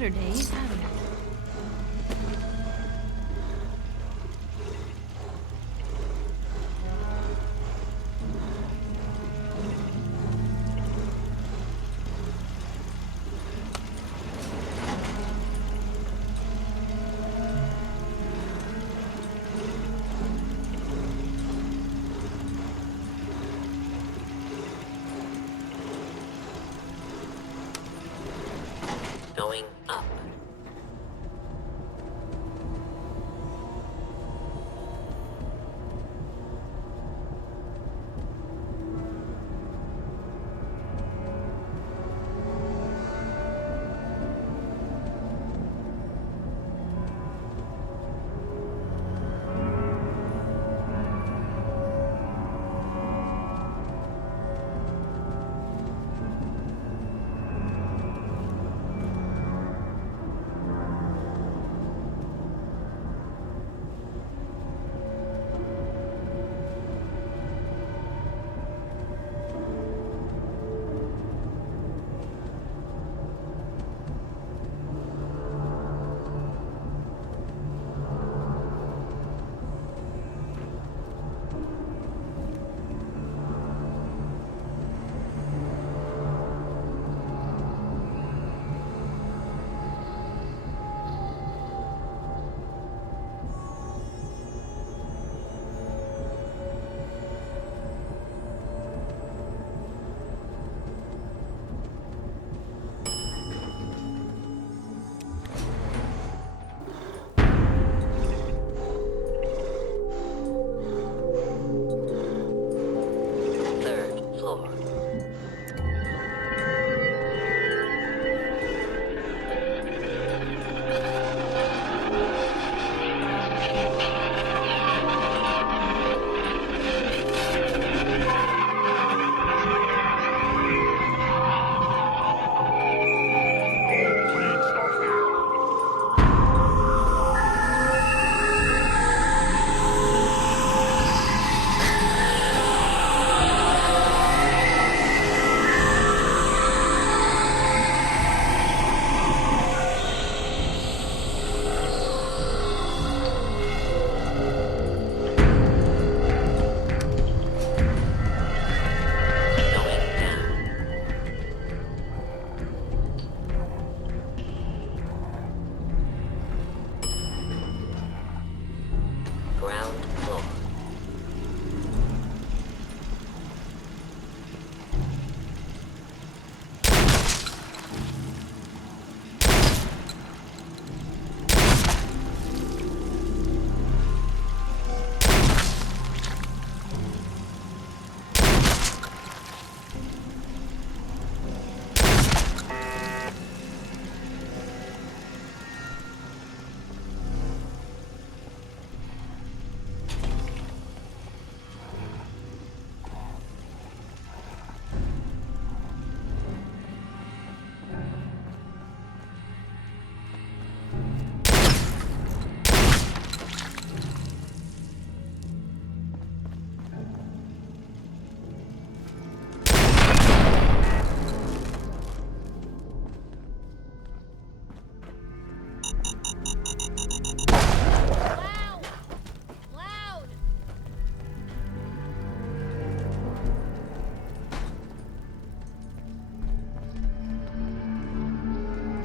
better days, haven't it? Going up.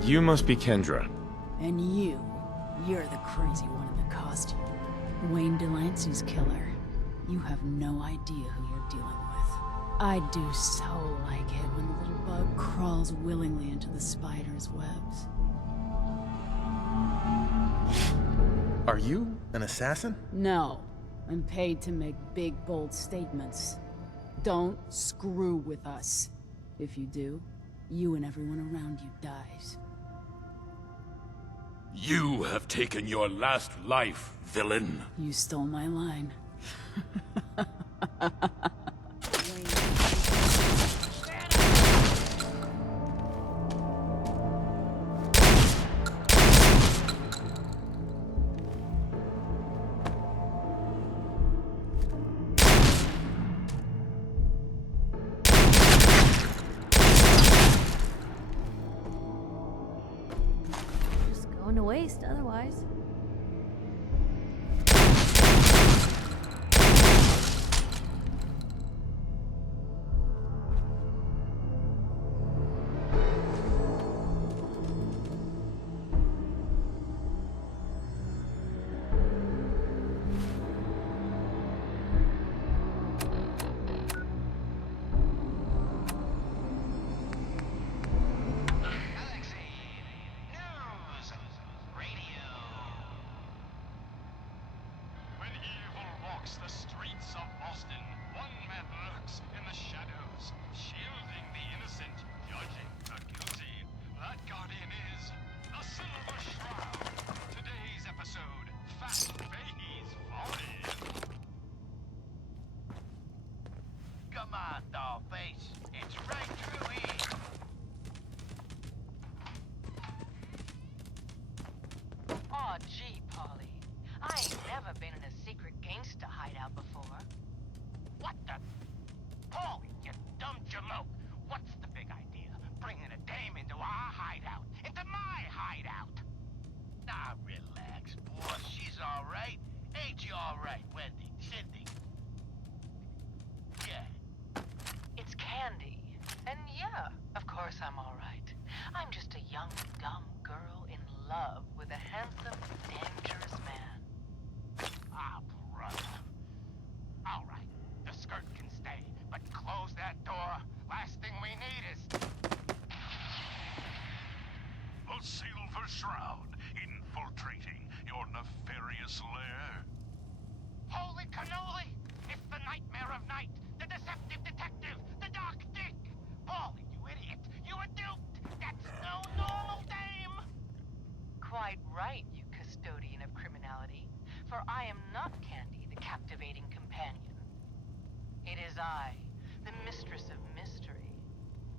You must be Kendra. And you're the crazy one in the costume. Wayne Delancey's killer. You have no idea who you're dealing with. I do so like it when the little bug crawls willingly into the spider's webs. Are you an assassin? No. I'm paid to make big, bold statements. Don't screw with us. If you do, you and everyone around you dies. You have taken your last life, villain. You stole my line. guys? The streets of Boston, one man lurks in the shadows, shielding the innocent, judging the guilty. That guardian is the Silver Shroud. Today's episode, Fat Fahey's Folly. Come on, dollface. It's right through here. Aw, gee, Polly. I ain't never been in a secret gangsta hideout before. What the? Paulie, you dumb jamoke. What's the big idea? Bringing a dame into our hideout. Into my hideout. Nah, relax, boss. She's all right. Ain't you all right, Wendy? Cindy? Yeah. It's Candy. And yeah, of course I'm all right. I'm just a young, dumb girl in love with a handsome, dangerous man. Ah, brother. All right, the skirt can stay, but close that door. Last thing we need is... The Silver Shroud, infiltrating your nefarious lair. Holy cannoli! It's the nightmare of night, the deceptive detective, the dark dick! Paulie, you idiot! You were duped! That's no normal dame! Quite right, you custodian of criminality. For I am not Candy, the captivating companion. It is I, the mistress of mystery.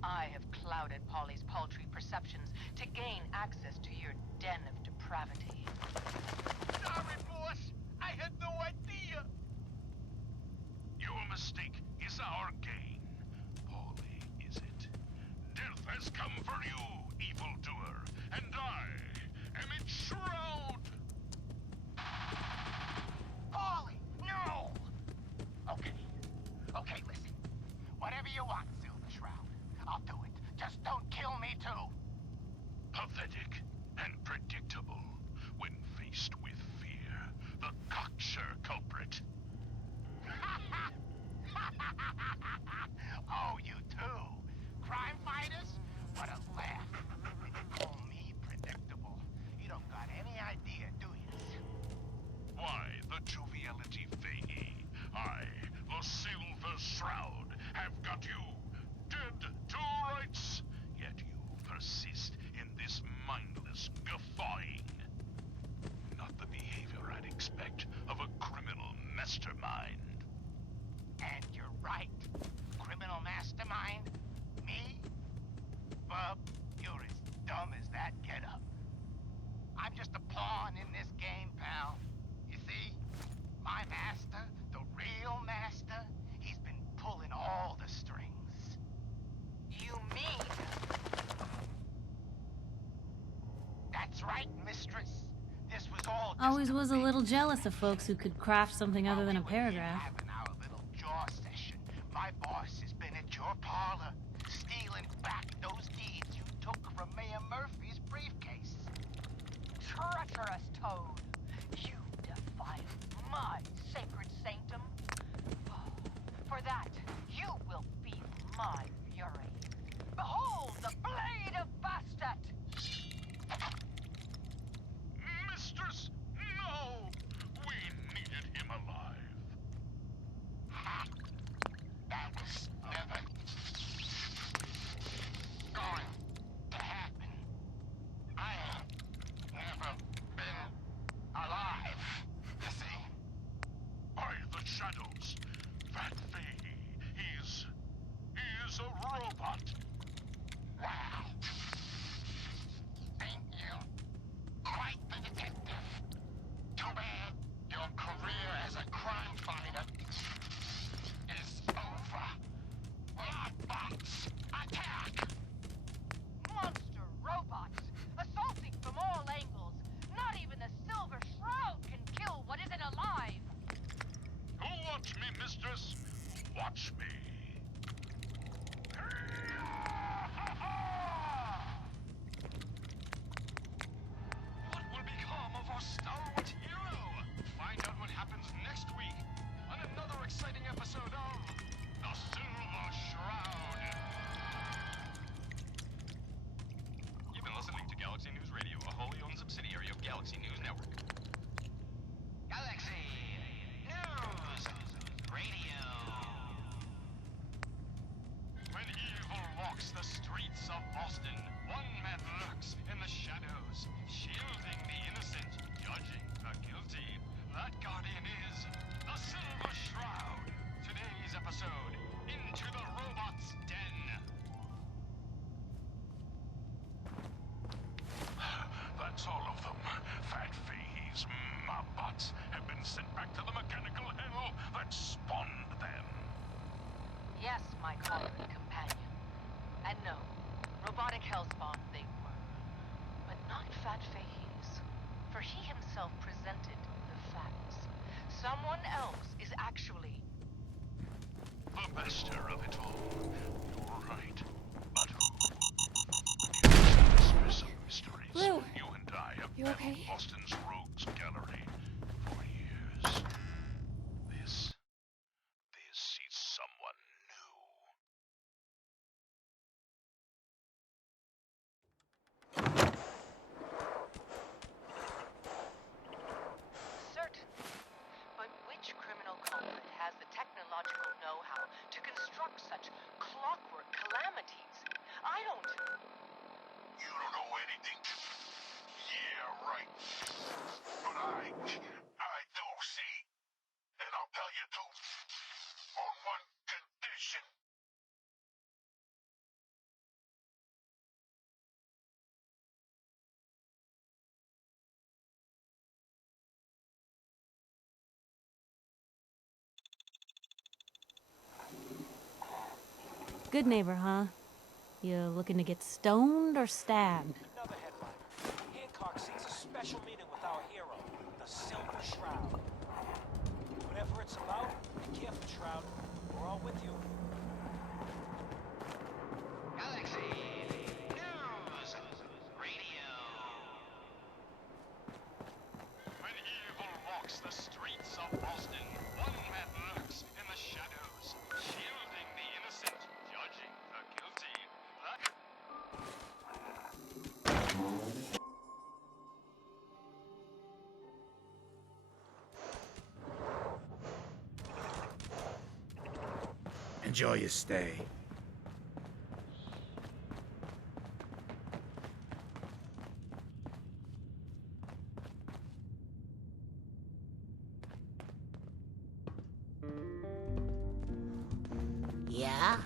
I have clouded Polly's paltry perceptions to gain access to your den of depravity. Sorry, boss! I had no idea! Your mistake is our gain. Polly, is it? Death has come for you, evildoer, and I am its shroud! Paulie, no! Okay, listen. Whatever you want, Silver Shroud. I'll do it. Just don't kill me, too. Pathetic and predictable when faced with fear. The cocksure culprit. Oh, you too? Crime fighters? What a laugh. And you call me predictable. You don't got any idea, do you? Why, the joviality Fahey. I, the Silver Shroud, have got you dead to rights. Yet you persist in this mindless guffawing. Not the behavior I'd expect of a criminal mastermind. And you're right. Criminal mastermind? Me? Bub, you're as dumb as that getup. I'm just a pawn in this game, pal. You see? My master, the real master, he's been pulling all the strings. You mean? That's right, mistress. This was all just Always a was a big little jealous of folks who could craft something other than a While we were here paragraph. having our little jaw session, my boss has been at your parlor, stealing back those deeds you took from Mayor Murphy's briefcase. Treacherous toad! You defiled my sacred sanctum. For that, you will feel my fury. Behold the blade of Bastet! Mistress, no! We needed him alive. Ha! That was never going to happen. I ain't never been alive, you see? By the shadows, that Fahey is a robot. Wow. Ain't you quite the detective? sent back to the mechanical hell that spawned them. Yes, my comrade companion. And no, robotic hellspawn they were. But not Fat VOORHEES, for he himself presented the facts. Someone else is actually The master of it all. You're right. But who? Mistress of mysteries. Lou, You and I have you been okay? Austin's rogues gallery for years. This is someone new. certain. But which criminal culprit has the technological know-how to construct such clockwork calamities? I don't... You don't know anything? Yeah, right. But I do, see? And I'll tell you too. On one condition. Good neighbor, huh? You looking to get stoned or stabbed? Another headline. Hancock sees a special meeting with our hero, the Silver Shroud. Whatever it's about, be careful, Shroud. We're all with you. Galaxy News Radio. When evil walks the streets of Boston, one man lurks in the shadows, shielding the innocent, judging the guilty. Enjoy your stay. Yeah?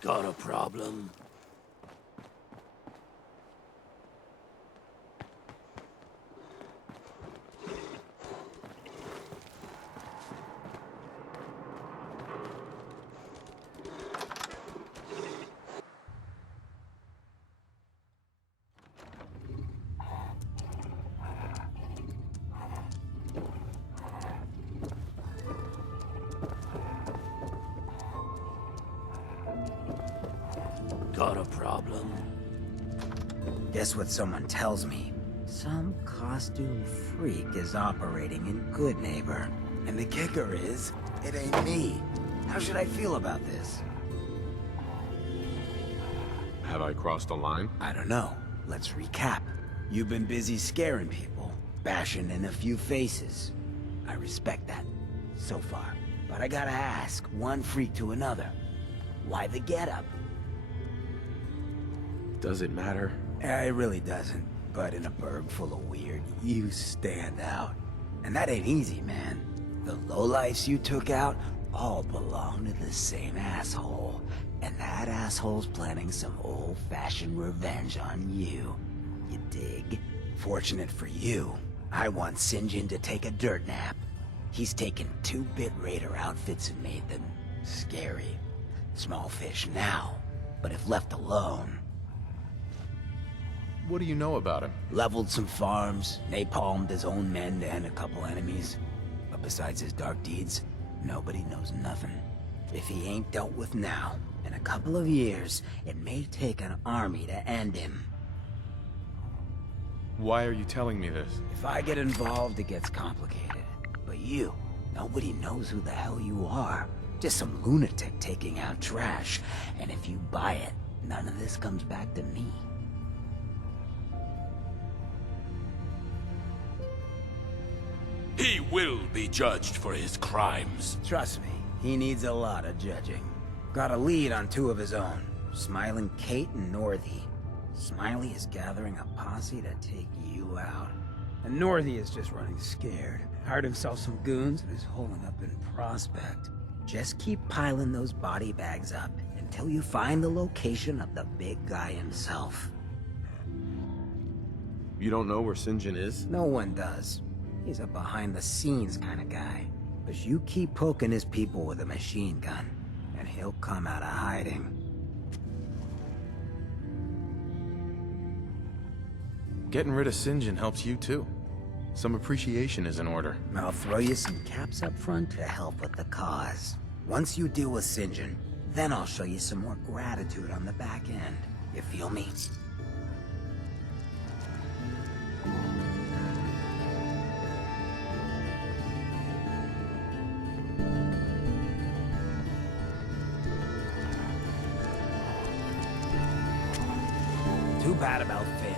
Got a problem? Got a problem? Guess what someone tells me? Some costume freak is operating in Good Neighbor. And the kicker is, it ain't me. How should I feel about this? Have I crossed a line? I don't know. Let's recap. You've been busy scaring people, bashing in a few faces. I respect that, so far. But I gotta ask, one freak to another. Why the getup? Does it matter? It really doesn't. But in a burg full of weird, you stand out. And that ain't easy, man. The lowlifes you took out all belong to the same asshole. And that asshole's planning some old-fashioned revenge on you. You dig? Fortunate for you, I want Sinjin to take a dirt nap. He's taken 2-bit raider outfits and made them scary. Small fish now, but if left alone... What do you know about him? Leveled some farms, napalmed his own men to end a couple enemies. But besides his dark deeds, nobody knows nothing. If he ain't dealt with now, in a couple of years, it may take an army to end him. Why are you telling me this? If I get involved, it gets complicated. But you, nobody knows who the hell you are. Just some lunatic taking out trash. And if you buy it, none of this comes back to me. He will be judged for his crimes. Trust me, he needs a lot of judging. Got a lead on two of his own, Smiling Kate and Northy. Smiley is gathering a posse to take you out. And Northy is just running scared. Hired himself some goons and is holding up in Prospect. Just keep piling those body bags up until you find the location of the big guy himself. You don't know where St. John is? No one does. He's a behind-the-scenes kind of guy. But you keep poking his people with a machine gun, and he'll come out of hiding. Getting rid of St. John helps you too. Some appreciation is in order. I'll throw you some caps up front to help with the cause. Once you deal with St. John, then I'll show you some more gratitude on the back end. You feel me? Too bad about Finn.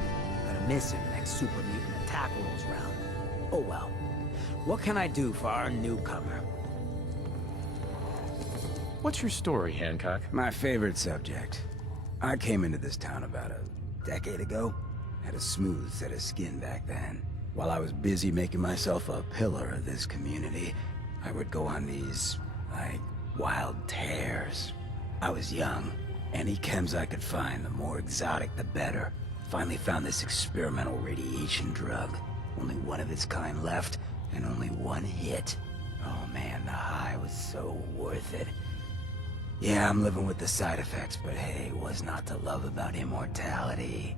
Gonna miss him next super mutant attack rolls round. Oh well. What can I do for our newcomer? What's your story, Hancock? My favorite subject. I came into this town about a decade ago. Had a smooth set of skin back then. While I was busy making myself a pillar of this community, I would go on these, like, wild tears. I was young. Any chems I could find, the more exotic the better. Finally found this experimental radiation drug. Only one of its kind left, and only one hit. Oh man, the high was so worth it. Yeah, I'm living with the side effects, but hey, what's not to love about immortality?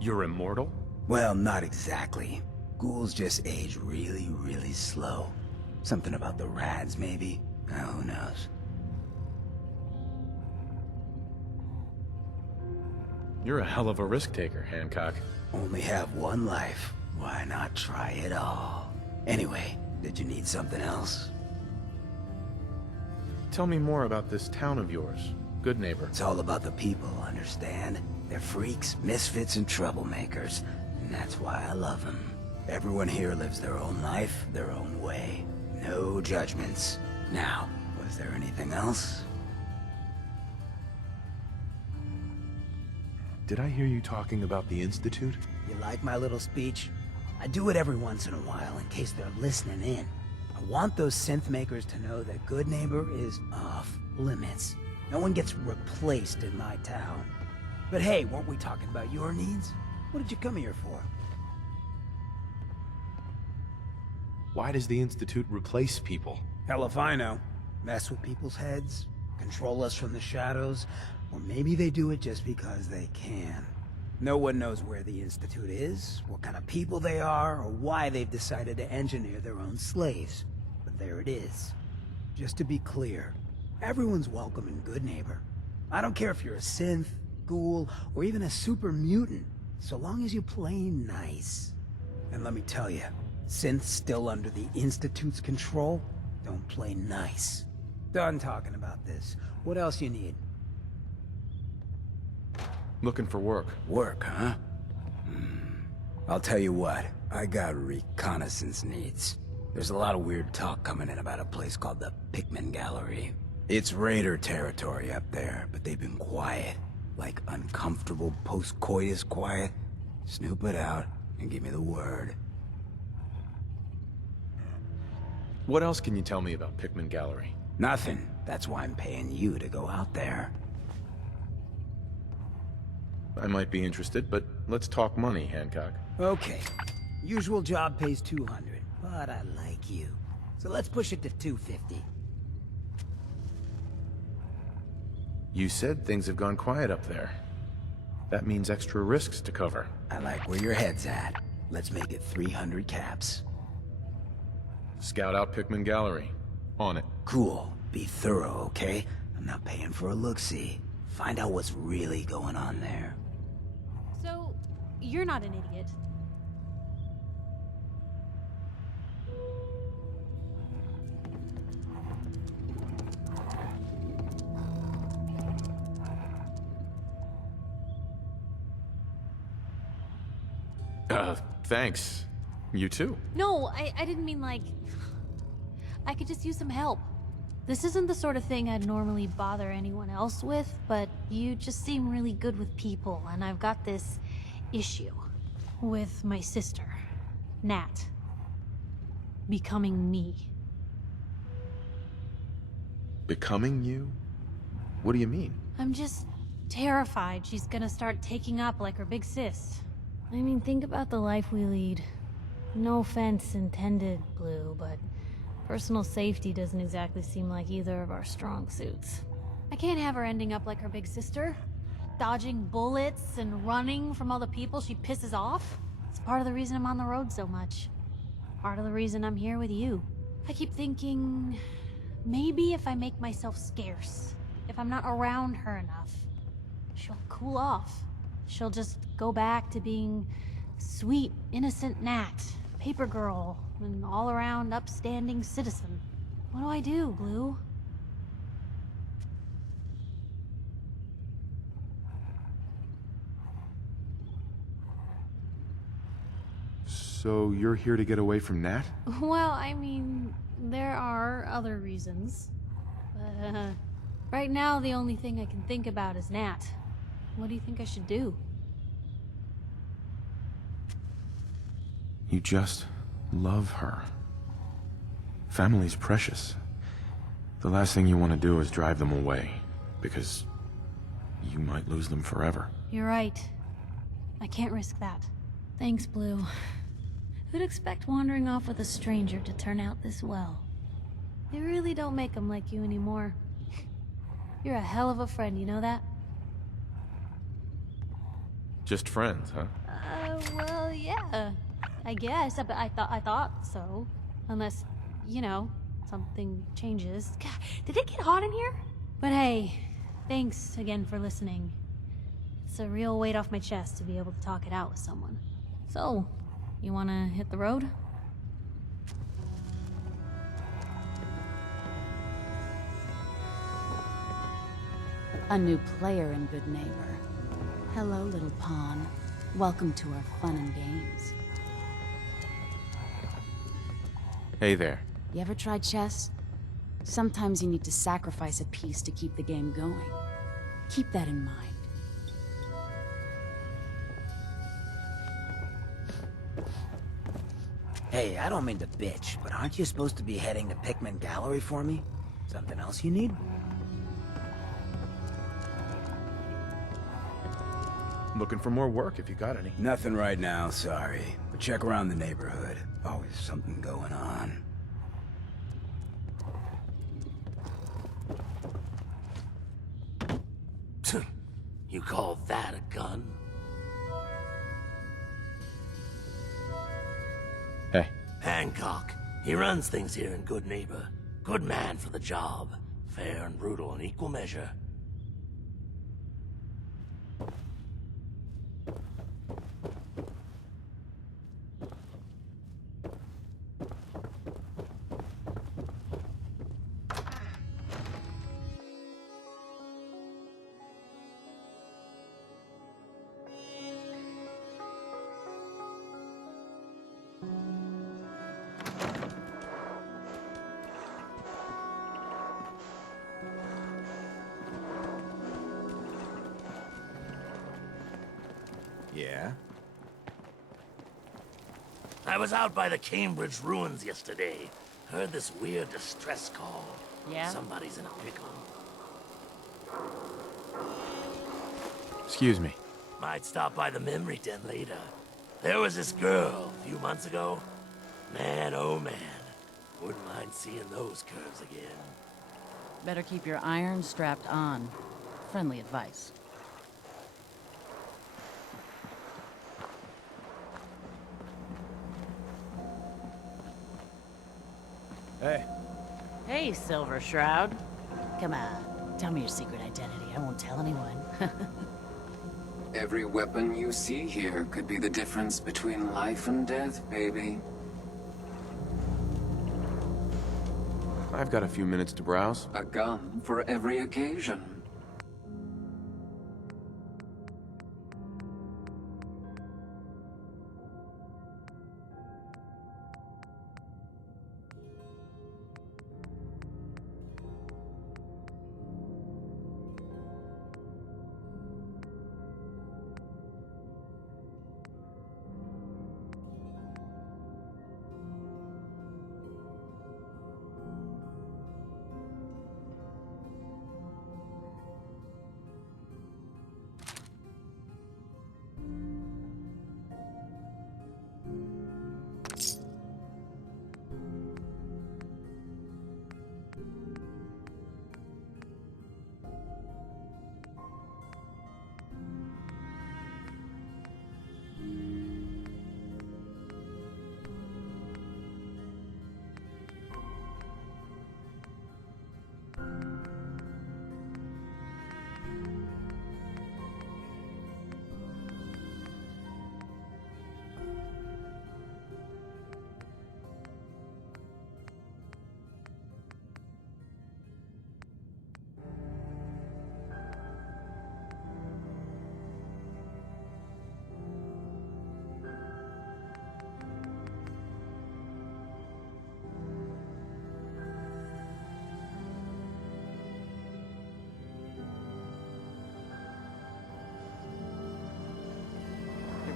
You're immortal? Well, not exactly. Ghouls just age really, really slow. Something about the rads, maybe? Who knows? You're a hell of a risk taker, Hancock. Only have one life. Why not try it all? Anyway, did you need something else? Tell me more about this town of yours, Good Neighbor. It's all about the people, understand? They're freaks, misfits, and troublemakers. And that's why I love them. Everyone here lives their own life, their own way. No judgments. Now, was there anything else? Did I hear you talking about the Institute? You like my little speech? I do it every once in a while in case they're listening in. I want those synth makers to know that Good Neighbor is off limits. No one gets replaced in my town. But hey, weren't we talking about your needs? What did you come here for? Why does the Institute replace people? Hell if I know. Mess with people's heads, control us from the shadows, or maybe they do it just because they can. No one knows where the Institute is, what kind of people they are, or why they've decided to engineer their own slaves. But there it is. Just to be clear, everyone's welcome in Good Neighbor. I don't care if you're a synth, ghoul, or even a super mutant, so long as you play nice. And let me tell you, synths still under the Institute's control don't play nice. Done talking about this. What else you need? Looking for work. Work, huh? I'll tell you what, I got reconnaissance needs. There's a lot of weird talk coming in about a place called the Pikmin Gallery. It's raider territory up there, but they've been quiet. Like uncomfortable post-coitus quiet. Snoop it out and give me the word. What else can you tell me about Pikmin Gallery? Nothing. That's why I'm paying you to go out there. I might be interested, but let's talk money, Hancock. Okay. Usual job pays 200, but I like you. So let's push it to 250. You said things have gone quiet up there. That means extra risks to cover. I like where your head's at. Let's make it 300 caps. Scout out Pikmin Gallery. On it. Cool. Be thorough, okay? I'm not paying for a look-see. Find out what's really going on there. So, you're not an idiot. Thanks. You too. No, I didn't mean like... I could just use some help. This isn't the sort of thing I'd normally bother anyone else with, but you just seem really good with people, and I've got this issue with my sister, Nat, becoming me. Becoming you? What do you mean? I'm just terrified she's gonna start taking up like her big sis. I mean, think about the life we lead. No offense intended, Blue, but personal safety doesn't exactly seem like either of our strong suits. I can't have her ending up like her big sister, dodging bullets and running from all the people she pisses off. It's part of the reason I'm on the road so much. Part of the reason I'm here with you. I keep thinking, maybe if I make myself scarce, if I'm not around her enough, she'll cool off. She'll just go back to being sweet, innocent Nat, paper girl, an all-around upstanding citizen. What do I do, Blue? So you're here to get away from Nat? Well, I mean, there are other reasons. But, right now, the only thing I can think about is Nat. What do you think I should do? You just love her. Family's precious. The last thing you want to do is drive them away, because you might lose them forever. You're right. I can't risk that. Thanks, Blue. Who'd expect wandering off with a stranger to turn out this well? They really don't make them like you anymore. You're a hell of a friend, you know that? Just friends, huh? Well, yeah. I guess, but I thought so. Unless, you know, something changes. God, did it get hot in here? But hey, thanks again for listening. It's a real weight off my chest to be able to talk it out with someone. So, you wanna hit the road? A new player and good neighbor. Hello, little pawn. Welcome to our fun and games. Hey there. You ever tried chess? Sometimes you need to sacrifice a piece to keep the game going. Keep that in mind. Hey, I don't mean to bitch, but aren't you supposed to be heading to Pikmin Gallery for me? Something else you need? Looking for more work if you got any. Nothing right now, sorry. But check around the neighborhood. Always something going on. You call that a gun? Hey. Hancock. He runs things here in Good Neighbor. Good man for the job. Fair and brutal in equal measure. Yeah? I was out by the Cambridge ruins yesterday. Heard this weird distress call. Yeah? Somebody's in a pickle. Excuse me. Might stop by the memory den later. There was this girl a few months ago. Man, oh man. Wouldn't mind seeing those curves again. Better keep your iron strapped on. Friendly advice. Hey. Hey, Silver Shroud. Come on, tell me your secret identity. I won't tell anyone. Every weapon you see here could be the difference between life and death, baby. I've got a few minutes to browse. A gun for every occasion.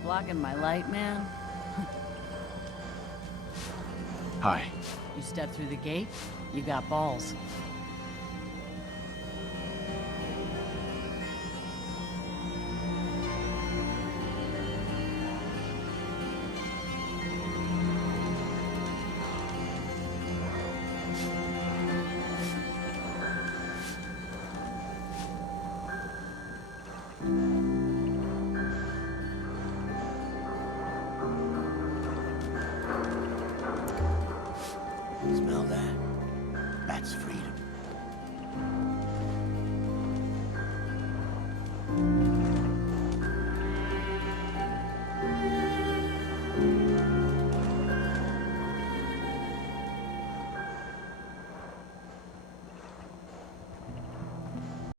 blocking my light, man? Hi. You step through the gate, you got balls.